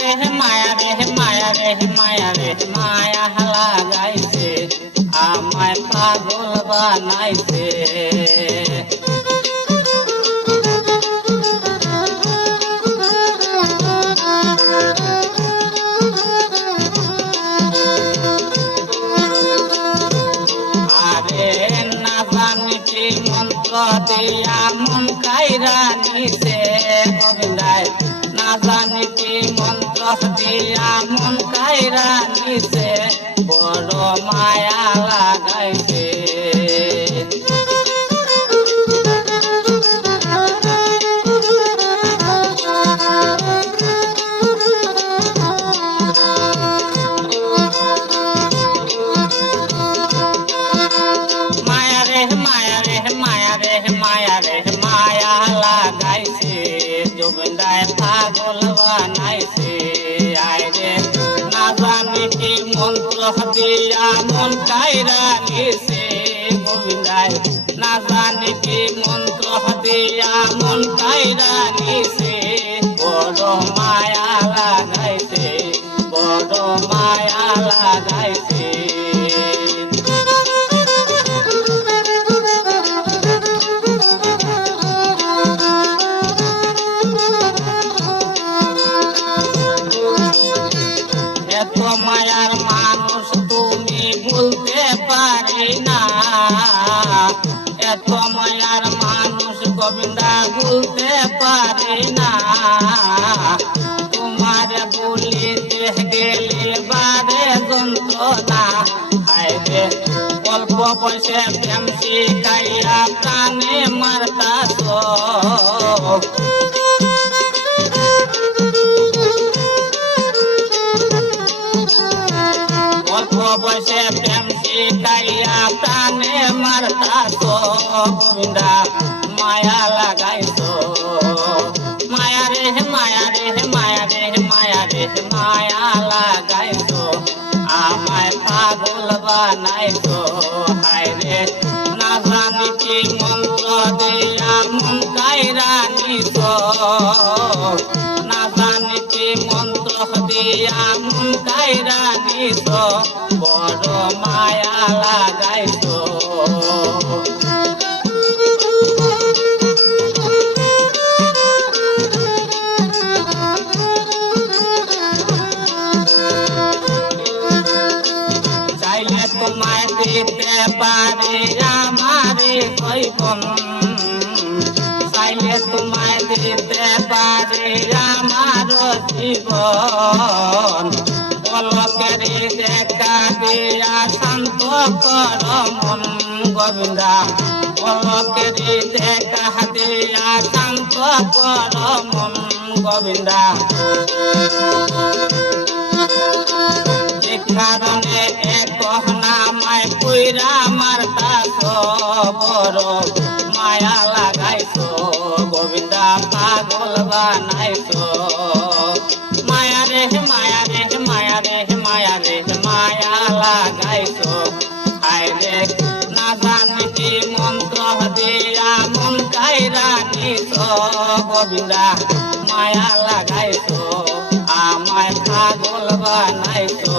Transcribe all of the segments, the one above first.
রে মায়া রে মায়া রে মায়া রে মায়া লাগাইছে আমায় পাগল বানাইছে। দিয়া মন কাইরা নিছে গোবিন্দায় না জানি কি মন্ত্র দিয়া মন কায়রা নিছে বড় মায়া লাগাইছে। মন্ত্র দিয়া মন কায়রা নিছে। গোবিন্দায় না জানি কি মন্ত্র দিয়া মন কায়রা নিছে। বড় মায়া এত মায়ার মানুষ গোবিন্দা বলতে পারি না। তোমার বলিতে গেলে বারে যন্ত্রণা। আইবে অল্প পয়সে প্রেম শিখাইয়া প্রাণে মারতাছ। মারতা তো মায়া লাগাইছো, মায়া রে মায়া রে মায়া রে মায়া রে মায়া লাগাইছো আমায় পাগল বানাইছো হায় রে না জানি কি মন্ত্র দিয়া মন কাইরা নিছো না জানি কি মন্ত্র দিয়া কাইরা নিছো বড় মায়া লাগাইছো। পারে আমারে কইবন চাইলে তোমায় দিতে পারে আমার জীবন। পলকেরি দেখা দিয়া শান্ত কর মন, গোবিন্দা। পলকেরি দেখা দিয়া শান্ত কর মন, গোবিন্দা। কারণে এক নামায় কইরা মারতা বড় মায়া লাগাইছো, গোবিন্দা পাগল বানাইছো। মায়া রে মায়া রে মায়া রে মায়া রে, মায়া লাগাইছো। হায় রে, না জানি কি মন্ত্র দিয়া মন কাইরা নিছো। গোবিন্দা, মায়া লাগাইছো, আমায় পাগল বানাইছো।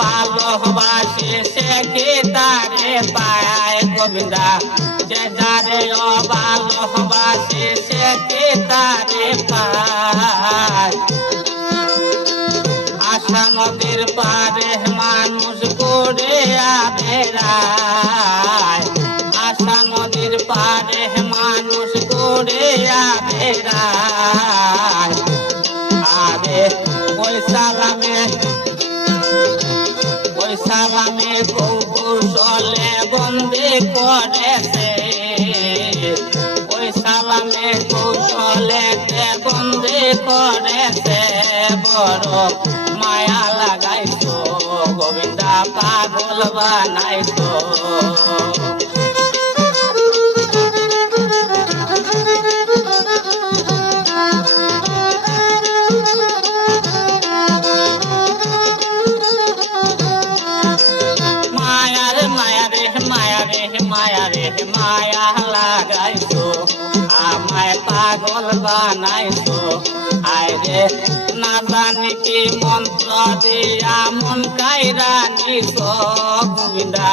ভালোবাসে সে কি তারে পায় গোবিন্দা? যে যারে ভালোবাসে সে কি তারে পায়? আশা নদীর পারে মানুষ করে আবেরায় আশা নদীর পারে মানুষ করে আবেরায় আরে ওই সালামে সালামে কৌশলে বন্দি করেছে। ওই সালামে কৌশলে বন্দি করেছে? বড় মায়া লাগাইছো, গোবিন্দা পাগল বানাইছো। মায়া রে, মায়া লাগাইছো, আমায় পাগল বানাইছো। আয় রে, না জানি কি মন্ত্র দিয়া মন কাইরা নিছ, গোবিন্দা।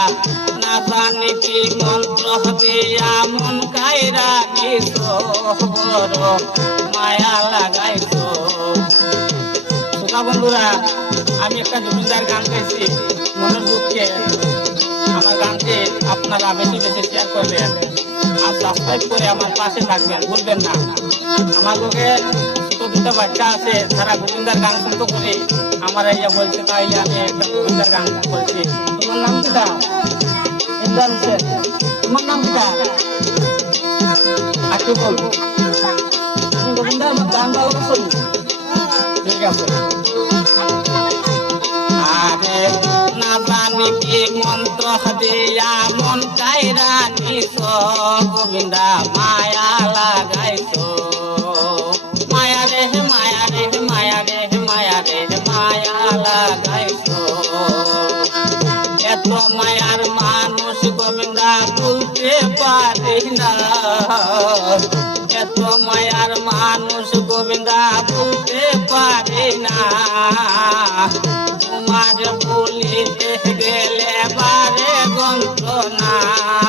না জানি কি মন্ত্র দিয়া মন কাইরা নিছ, বড় মায়া লাগাইছো। শ্রোতা বন্ধুরা, আমি একটা জমিদার গান গাইছি, মনের দুঃখে। আমার গানটি আপনারা বেশি বেশি শেয়ার করবেন। আর সাবস্ক্রাইব করে আমার পাশে থাকবেন, ভুলবেন না। আমার লোকে ছোট দুটো বাচ্চা আছে, তারা গোবিন্দার গান শুনতে করি আমার এই যে বলছে তাই আমি একটা গোবিন্দার গান বলছি তোমার নাম কিটা ইমরান হোসেন। তোমার নাম কিটা আকি বলব গোবিন্দার গান ভালোবাসো ঠিক আছে। কি মন্ত্র দিয়া মন কাইরা নিছ গোবিন্দা মায়া লাগাইছ মায়া রে মায়া রে মায়া রে মায়া রে মায়া লাগাইছ এত মায়ার মানুষ গোবিন্দা বলতে পারি না। এত মায়ার তোমার